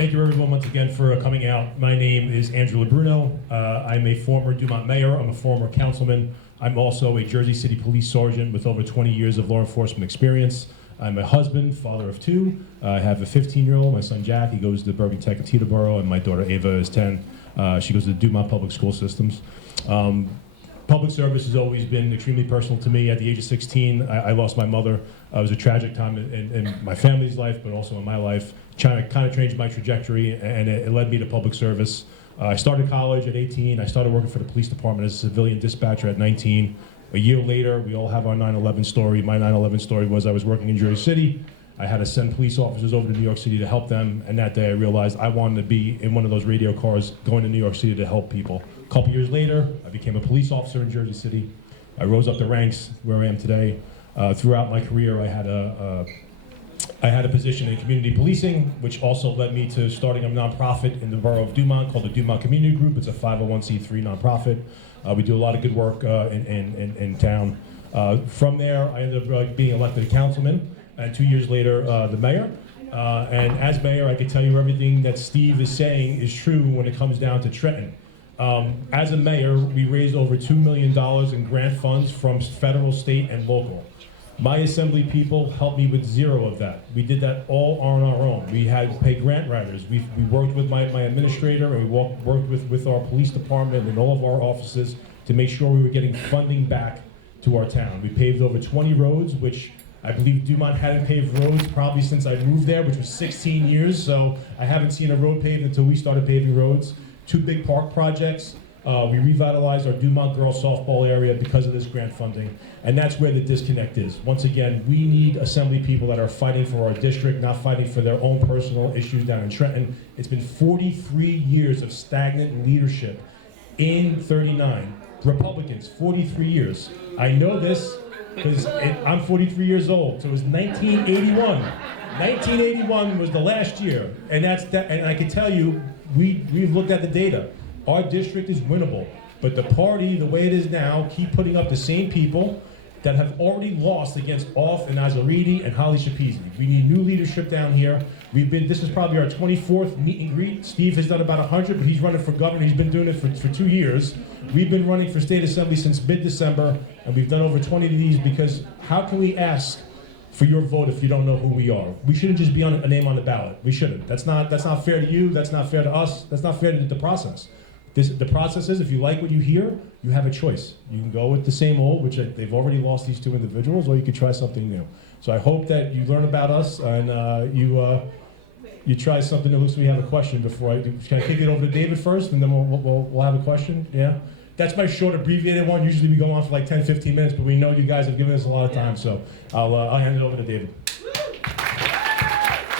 Thank you everyone once again for coming out. My name is Andrew Labruno. I'm a former Dumont mayor. I'm a former councilman. I'm also a Jersey City police sergeant with over 20 years of law enforcement experience. I'm a husband, father of two. I have a 15-year-old, my son Jack. He goes to Bergen Tech at Teterboro, and my daughter Ava is 10. She goes to the Dumont Public School Systems. Public service has always been extremely personal to me. At the age of 16, I lost my mother. It was a tragic time in my family's life, but also in my life. Kind of changed my trajectory, and it led me to public service. I started college at 18. I started working for the police department as a civilian dispatcher at 19. A year later, we all have our 9/11 story. My 9/11 story was I was working in Jersey City. I had to send police officers over to New York City to help them, and that day I realized I wanted to be in one of those radio cars going to New York City to help people. A couple years later, I became a police officer in Jersey City. I rose up the ranks where I am today. Throughout my career, I had a position in community policing, which also led me to starting a nonprofit in the borough of Dumont called the Dumont Community Group. It's a 501c3 nonprofit. We do a lot of good work in town. From there, I ended up being elected a councilman, and 2 years later, the mayor. And as mayor, I can tell you everything that Steve is saying is true when it comes down to Trenton. As a mayor, we raised over $2 million in grant funds from federal, state, and local. My assembly people helped me with zero of that. We did that all on our own. We had to pay grant writers. We worked with my administrator, and we worked with our police department and all of our offices to make sure we were getting funding back to our town. We paved over 20 roads, which I believe Dumont hadn't paved roads probably since I moved there, which was 16 years, so I haven't seen a road paved until we started paving roads. 2 big park projects. We revitalized our Dumont girls softball area because of this grant funding, and that's where the disconnect is. Once again, we need assembly people that are fighting for our district, not fighting for their own personal issues down in Trenton. It's been 43 years of stagnant leadership in 39. Republicans, 43 years. I know this because I'm 43 years old, so it was 1981. 1981 was the last year, and and I can tell you, we've looked at the data. Our district is winnable, but the party, the way it is now, keep putting up the same people that have already lost against Off and Azaridi and Holly Shapizi. We need new leadership down here. This is probably our 24th meet and greet. Steve has done about 100, but he's running for governor. He's been doing it for 2 years. We've been running for state assembly since mid-December, and we've done over 20 of these because how can we ask for your vote if you don't know who we are? We shouldn't just be on a name on the ballot. We shouldn't. That's not fair to you. That's not fair to us. That's not fair to the process. The process is, if you like what you hear, you have a choice. You can go with the same old, which they've already lost these 2 individuals, or you could try something new. So I hope that you learn about us and you try something. It looks like we have a question before I do. Can I kick it over to David first, and then we'll have a question? Yeah? That's my short, abbreviated one. Usually we go on for like 10, 15 minutes, but we know you guys have given us a lot of time, so I'll hand it over to David.